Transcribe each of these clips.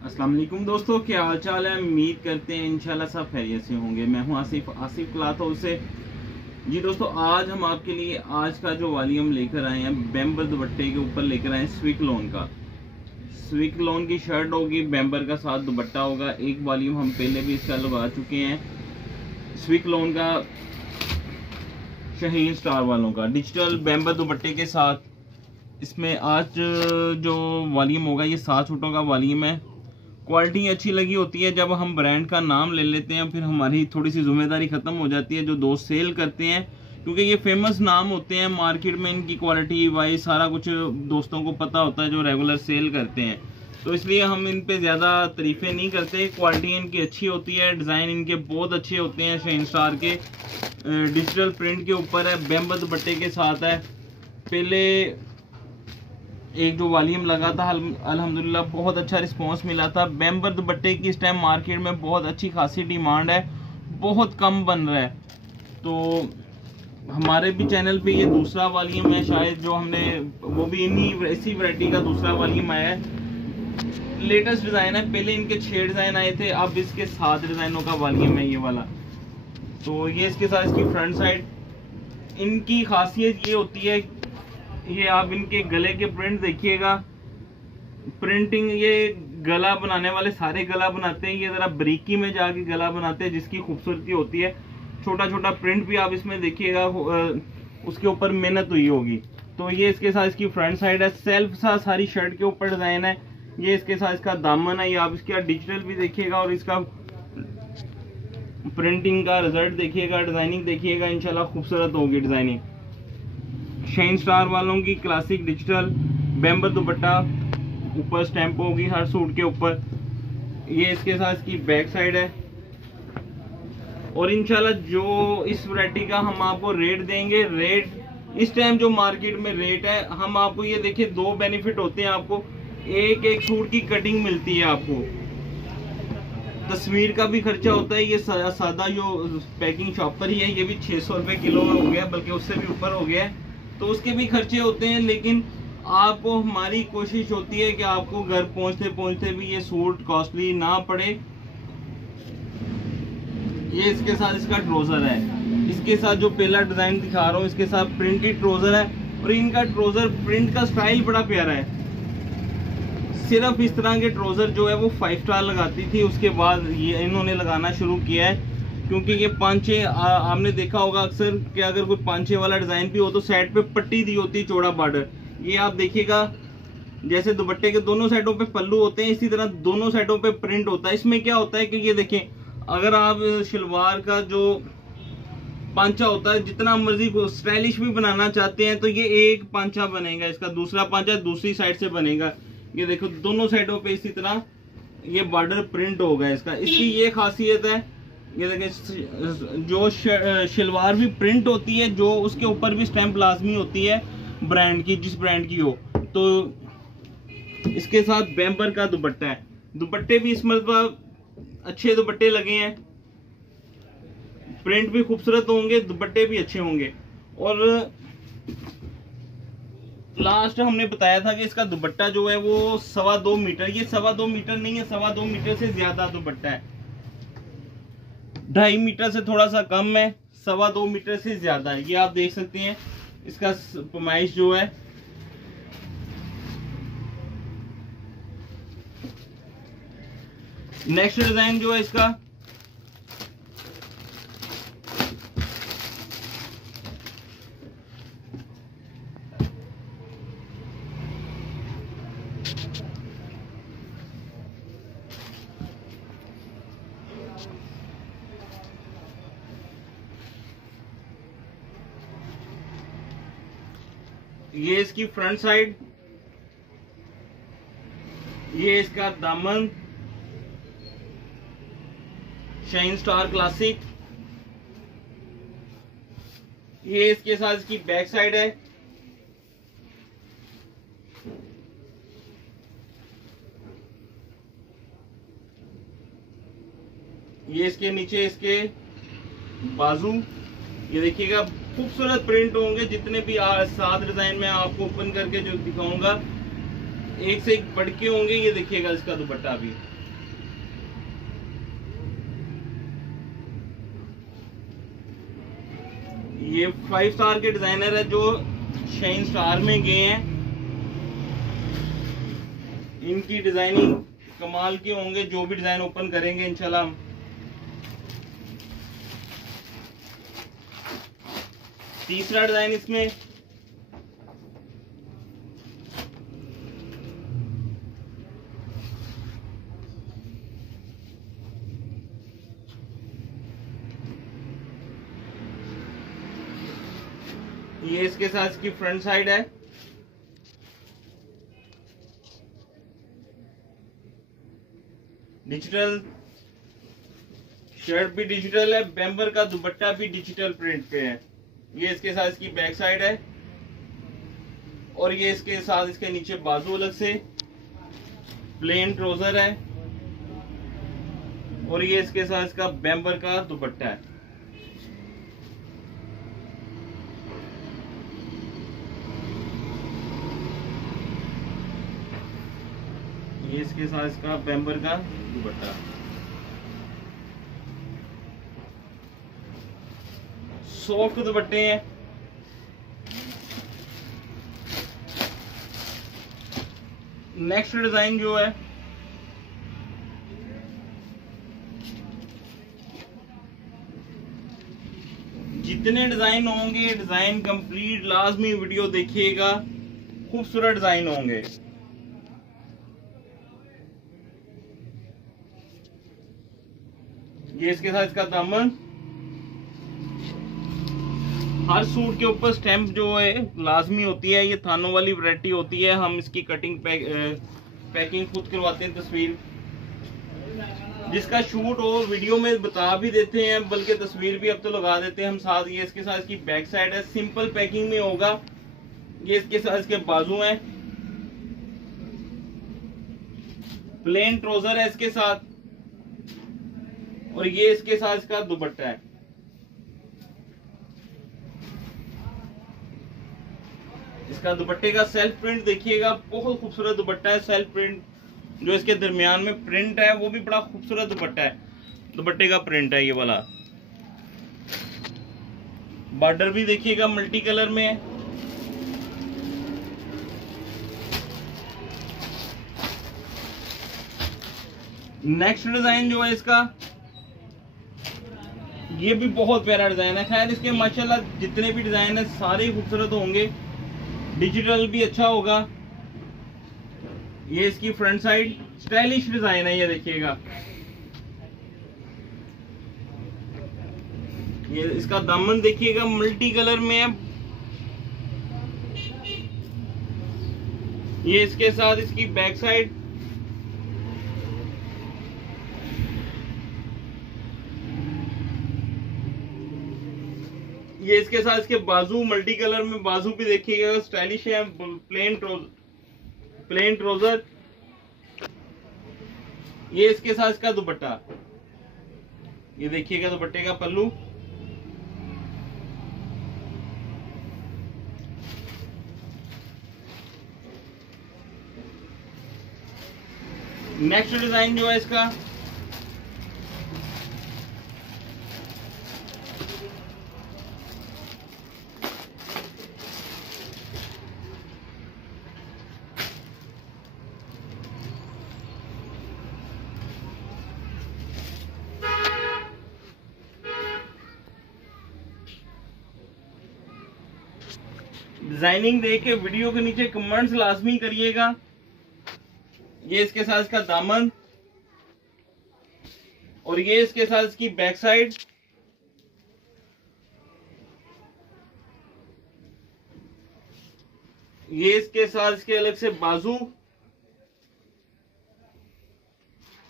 अस्सलाम वालेकुम दोस्तों, क्या हाल चाल है। उम्मीद करते हैं इंशाल्लाह सब खैरियत से होंगे। मैं हूं आसिफ क्लॉथ हाउस से। जी दोस्तों, आज हम आपके लिए आज का जो वॉल्यूम लेकर आए हैं, बेम्बर दुपट्टे के ऊपर लेकर आए हैं स्विक लोन का। स्विक लोन की शर्ट होगी, बेम्बर का साथ दुपट्टा होगा। एक वॉल्यूम हम पहले भी इसका लगा चुके हैं, स्विक लोन का, शाहीन स्टार वालों का, डिजिटल बेम्बर दुपट्टे के साथ। इसमें आज जो वॉल्यूम होगा ये 7 सूटों का वॉल्यूम है। क्वालिटी अच्छी लगी होती है जब हम ब्रांड का नाम ले लेते हैं, फिर हमारी थोड़ी सी जिम्मेदारी खत्म हो जाती है जो दोस्त सेल करते हैं, क्योंकि ये फेमस नाम होते हैं मार्केट में। इनकी क्वालिटी वाइज सारा कुछ दोस्तों को पता होता है जो रेगुलर सेल करते हैं, तो इसलिए हम इन पे ज़्यादा तारीफें नहीं करते। क्वालिटी इनकी अच्छी होती है, डिज़ाइन इनके बहुत अच्छे होते हैं। शाहीन स्टार के डिजिटल प्रिंट के ऊपर है, बेम्बर दुपट्टे के साथ है। पहले एक जो वॉल्यूम लगा था अल्हम्दुलिल्लाह बहुत अच्छा रिस्पांस मिला था। बेम्बर दुपट्टे की इस टाइम मार्केट में बहुत अच्छी खासी डिमांड है, बहुत कम बन रहा है। तो हमारे भी चैनल पे ये दूसरा वॉल्यूम है शायद जो हमने, वो भी इसी वैरायटी का दूसरा वॉल्यूम आया है। लेटेस्ट डिज़ाइन है, पहले इनके 6 डिज़ाइन आए थे, अब इसके 7 डिज़ाइनों का वॉल्यूम है ये वाला। तो ये इसके साथ इसकी फ्रंट साइड। इनकी खासियत ये होती है, ये आप इनके गले के प्रिंट देखिएगा, प्रिंटिंग, ये गला बनाने वाले सारे गला बनाते हैं, ये जरा बारीकी में जाके गला बनाते हैं जिसकी खूबसूरती होती है। छोटा छोटा प्रिंट भी आप इसमें देखिएगा, उसके ऊपर मेहनत हुई होगी। तो ये इसके साथ इसकी फ्रंट साइड है, सेल्फ सा सारी शर्ट के ऊपर डिजाइन है। ये इसके साथ इसका दामन है, ये आप इसका डिजिटल भी देखिएगा और इसका प्रिंटिंग का रिजल्ट देखिएगा, डिजाइनिंग देखिएगा, इंशाल्लाह खूबसूरत होगी डिजाइनिंग। शाहीन स्टार वालों की क्लासिक डिजिटल बेम्बर दुपट्टा, ऊपर स्टैंप होगी हर सूट के ऊपर। ये इसके साथ इसकी बैक साइड है। और इंशाल्लाह जो इस वैरायटी का हम आपको रेट देंगे, रेट इस टाइम जो मार्केट में रेट है, हम आपको ये देखिए 2 बेनिफिट होते हैं आपको। एक सूट की कटिंग मिलती है आपको, तस्वीर का भी खर्चा होता है। ये सादा जो पैकिंग शॉप पर ही है, ये भी 600 रुपए किलो हो गया, बल्कि उससे भी ऊपर हो गया है, तो उसके भी खर्चे होते हैं। लेकिन आपको, हमारी कोशिश होती है कि आपको घर पहुंचते पहुंचते भी ये सूट कॉस्टली ना पड़े। ये इसके साथ इसका ट्राउजर है, इसके साथ जो पहला डिजाइन दिखा रहा हूँ इसके साथ प्रिंटेड ट्राउजर है। और इनका ट्राउजर प्रिंट का स्टाइल बड़ा प्यारा है। सिर्फ इस तरह के ट्राउजर जो है वो 5 स्टार लगाती थी, उसके बाद ये इन्होंने लगाना शुरू किया है, क्योंकि ये 5-6 आपने देखा होगा अक्सर कि अगर कोई 5-6 वाला डिजाइन भी हो तो साइड पे पट्टी दी होती है, चौड़ा बॉर्डर। ये आप देखिएगा, जैसे दुपट्टे के दोनों साइडों पे पल्लू होते हैं, इसी तरह दोनों साइडों पे प्रिंट होता है। इसमें क्या होता है कि ये देखें, अगर आप शलवार का जो पांचा होता है, जितना मर्जी स्टाइलिश भी बनाना चाहते हैं, तो ये एक पांचा बनेगा, इसका दूसरा पांचा दूसरी साइड से बनेगा। ये देखो दोनों साइडों पे इसी तरह ये बॉर्डर प्रिंट होगा इसका। इसकी ये खासियत है, ये देखें, जो शलवार भी प्रिंट होती है, जो उसके ऊपर भी स्टैंप लाजमी होती है ब्रांड की, जिस ब्रांड की हो। तो इसके साथ बेम्बर का दुपट्टा है। दुपट्टे भी इस मरतबा अच्छे दुपट्टे लगे हैं, प्रिंट भी खूबसूरत होंगे, दुपट्टे भी अच्छे होंगे। और लास्ट हमने बताया था कि इसका दुपट्टा जो है वो 2.25 मीटर, ये 2.25 मीटर नहीं है, 2.25 मीटर से ज्यादा दुपट्टा है। 2.5 मीटर से थोड़ा सा कम है, 2.25 मीटर से ज्यादा है। ये आप देख सकते हैं इसका पैमाइश जो है। नेक्स्ट डिजाइन जो है इसका, ये इसकी फ्रंट साइड, ये इसका दामन, शाहीन स्टार क्लासिक। ये इसके साथ इसकी बैक साइड है। ये इसके नीचे इसके बाजू, ये देखिएगा खूबसूरत प्रिंट होंगे। जितने भी 7 डिजाइन में आपको ओपन करके जो दिखाऊंगा, एक से एक बढ़ के होंगे। ये देखिएगा इसका दुपट्टा भी। ये 5 स्टार के डिजाइनर है जो शाइन स्टार में गए हैं। इनकी डिजाइनिंग कमाल के होंगे, जो भी डिजाइन ओपन करेंगे इंशाल्लाह। तीसरा डिजाइन इसमें ये इसके साथ इसकी फ्रंट साइड है। डिजिटल शर्ट भी डिजिटल है, बैम्बर का दुपट्टा भी डिजिटल प्रिंट पे है। ये इसके साथ इसकी बैक साइड है और ये इसके साथ इसके नीचे बाजू अलग से प्लेन ट्राउजर है और ये इसके साथ इसका बैम्बर का दुपट्टा है। ये इसके साथ इसका बैम्बर का दुपट्टा। सॉफ्ट दुपट्टे हैं। नेक्स्ट डिजाइन जो है जितने डिजाइन होंगे, डिजाइन कंप्लीट लाजमी वीडियो देखिएगा, खूबसूरत डिजाइन होंगे। ये इसके साथ इसका दामन। हर सूट के ऊपर स्टैंप जो है लाजमी होती है। ये थानों वाली वैरायटी होती है। हम इसकी कटिंग पैकिंग खुद करवाते हैं। तस्वीर जिसका शूट हो वीडियो में बता भी देते हैं, बल्कि तस्वीर भी अब तो लगा देते हैं हम साथ। ये इसके साथ इसकी बैक साइड है, सिंपल पैकिंग में होगा। ये इसके साथ इसके बाजू हैं, प्लेन ट्राउजर है इसके साथ और ये इसके साथ इसका दुपट्टा है। इसका दुपट्टे का सेल्फ प्रिंट देखिएगा, बहुत खूबसूरत दुपट्टा है। सेल्फ प्रिंट जो इसके दरमियान में प्रिंट है वो भी बड़ा खूबसूरत दुपट्टा है। दुपट्टे का प्रिंट है ये वाला। बॉर्डर भी देखिएगा मल्टी कलर में है। नेक्स्ट डिजाइन जो है इसका, ये भी बहुत प्यारा डिजाइन है। खैर इसके माशाल्लाह जितने भी डिजाइन है सारे खूबसूरत होंगे। डिजिटल भी अच्छा होगा। ये इसकी फ्रंट साइड स्टाइलिश डिजाइन है। ये देखिएगा, ये इसका दामन देखिएगा मल्टी कलर में है। ये इसके साथ इसकी बैक साइड। ये इसके साथ इसके बाजू मल्टी कलर में, बाजू भी देखिएगा स्टाइलिश है। Plane trouser. ये इसके साथ इसका दुपट्टा। ये देखिएगा दुपट्टे का पल्लू। नेक्स्ट डिजाइन जो है इसका, डिजाइनिंग देख के वीडियो के नीचे कमेंट्स लाजमी करिएगा। ये इसके साथ इसका दामन और ये इसके साथ इसकी बैक साइड। ये इसके साथ इसके अलग से बाजू।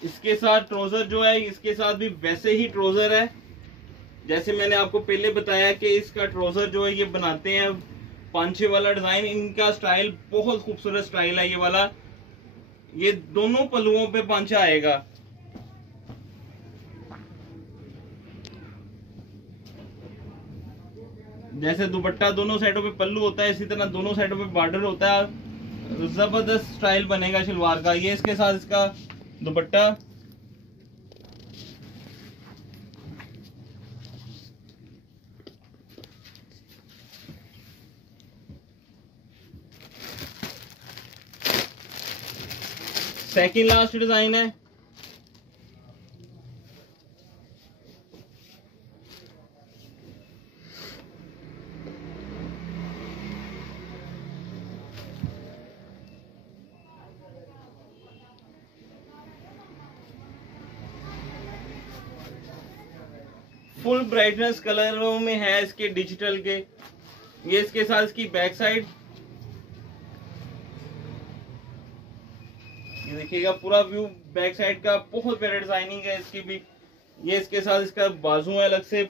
इसके साथ ट्राउजर जो है, इसके साथ भी वैसे ही ट्राउजर है जैसे मैंने आपको पहले बताया कि इसका ट्राउजर जो है ये बनाते हैं पांचे वाला डिजाइन। इनका स्टाइल बहुत खूबसूरत स्टाइल है ये वाला। ये दोनों पल्लुओं पे पांचा आएगा। जैसे दुपट्टा दोनों साइडों पे पल्लू होता है, इसी तरह दोनों साइडों पे बॉर्डर होता है। जबरदस्त स्टाइल बनेगा शलवार का। ये इसके साथ इसका दुपट्टा, सेकंड लास्ट डिजाइन है। फुल ब्राइटनेस कलरों में है इसके, डिजिटल के। ये इसके साथ इसकी बैक साइड, ये देखिएगा पूरा व्यू बैक साइड का, बहुत प्यारा डिजाइनिंग है इसकी भी। ये इसके साथ इसका बाजू है, अलग से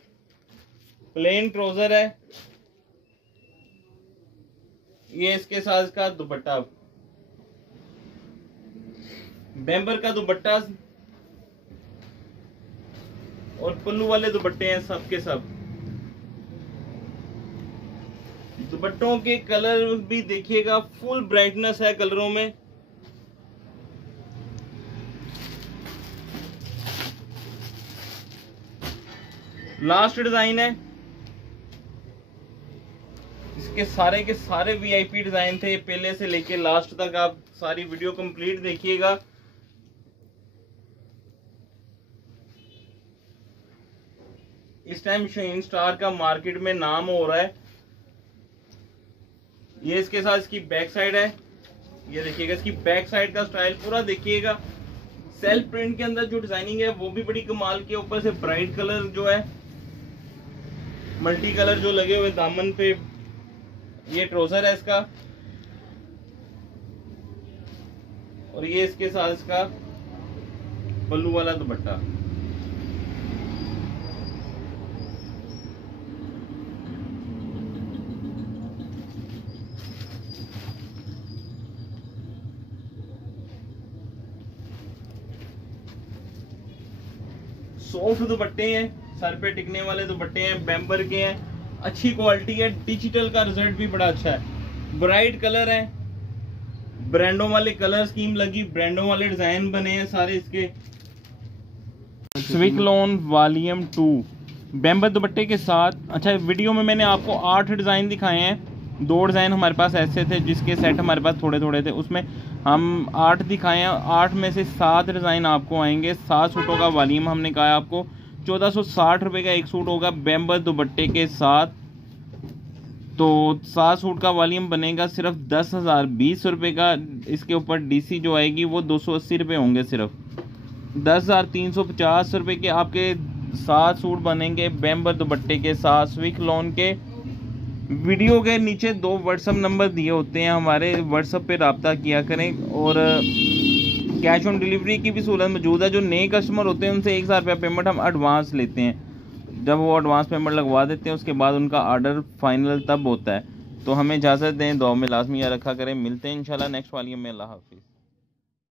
प्लेन ट्राउजर है। ये इसके साथ इसका दुपट्टा, बेम्बर का दुपट्टा और पल्लू वाले दुपट्टे हैं सब के सब। दुपट्टों के कलर भी देखिएगा, फुल ब्राइटनेस है कलरों में। लास्ट डिजाइन है, इसके सारे के सारे वीआईपी डिजाइन थे, पहले से लेके लास्ट तक। आप सारी वीडियो कंप्लीट देखिएगा। इस टाइम शाहीन स्टार का मार्केट में नाम हो रहा है। ये इसके साथ इसकी बैक साइड है, ये देखिएगा इसकी बैक साइड का स्टाइल पूरा देखिएगा। सेल्फ प्रिंट के अंदर जो डिजाइनिंग है वो भी बड़ी कमाल के, ऊपर से ब्राइट कलर जो है, मल्टी कलर जो लगे हुए दामन पे। ये ट्राउजर है इसका, और ये इसके साथ इसका पल्लू वाला दुपट्टा। सॉफ्ट दुपट्टे हैं, सर पे टिकने वाले दुपट्टे हैं, बेम्बर के हैं, अच्छी क्वालिटी है। डिजिटल का रिजल्ट भी बड़ा अच्छा है। ब्राइट कलर है, ब्रांडों वाले कलर स्कीम लगी, ब्रांडों वाले डिजाइन बने हैं सारे इसके। स्विकलोन वॉल्यूम 2 बेम्बर दुपट्टे के साथ। अच्छा, वीडियो में मैंने आपको 8 डिजाइन दिखाए हैं। 2 डिजाइन हमारे पास ऐसे थे जिसके सेट हमारे पास थोड़े थोड़े थे, उसमें हम 8 दिखाए हैं। 8 में से 7 डिजाइन आपको आएंगे। 7 सूटों का वॉल्यूम हमने कहा आपको 1460 रुपए का एक सूट होगा बेम्बर दुपट्टे के साथ। तो 7 सूट का वॉल्यूम बनेगा सिर्फ 10,020 रुपये का। इसके ऊपर डीसी जो आएगी वो 280 रुपये होंगे। सिर्फ 10,350 रुपये के आपके 7 सूट बनेंगे बेम्बर दुपट्टे के साथ स्विकलोन के। वीडियो के नीचे 2 व्हाट्सअप नंबर दिए होते हैं हमारे, व्हाट्सअप पे रब्ता किया करें। और कैश ऑन डिलीवरी की भी सहूलत मौजूद है। जो नए कस्टमर होते हैं उनसे 1000 रुपया पेमेंट हम एडवांस लेते हैं। जब वो एडवांस पेमेंट लगवा देते हैं उसके बाद उनका ऑर्डर फाइनल तब होता है। तो हमें इजाज़त दें, दुआ में लाजमी याद रखा करें। मिलते हैं इंशाल्लाह नेक्स्ट वॉल्यूम में। अल्लाह हाफिज़।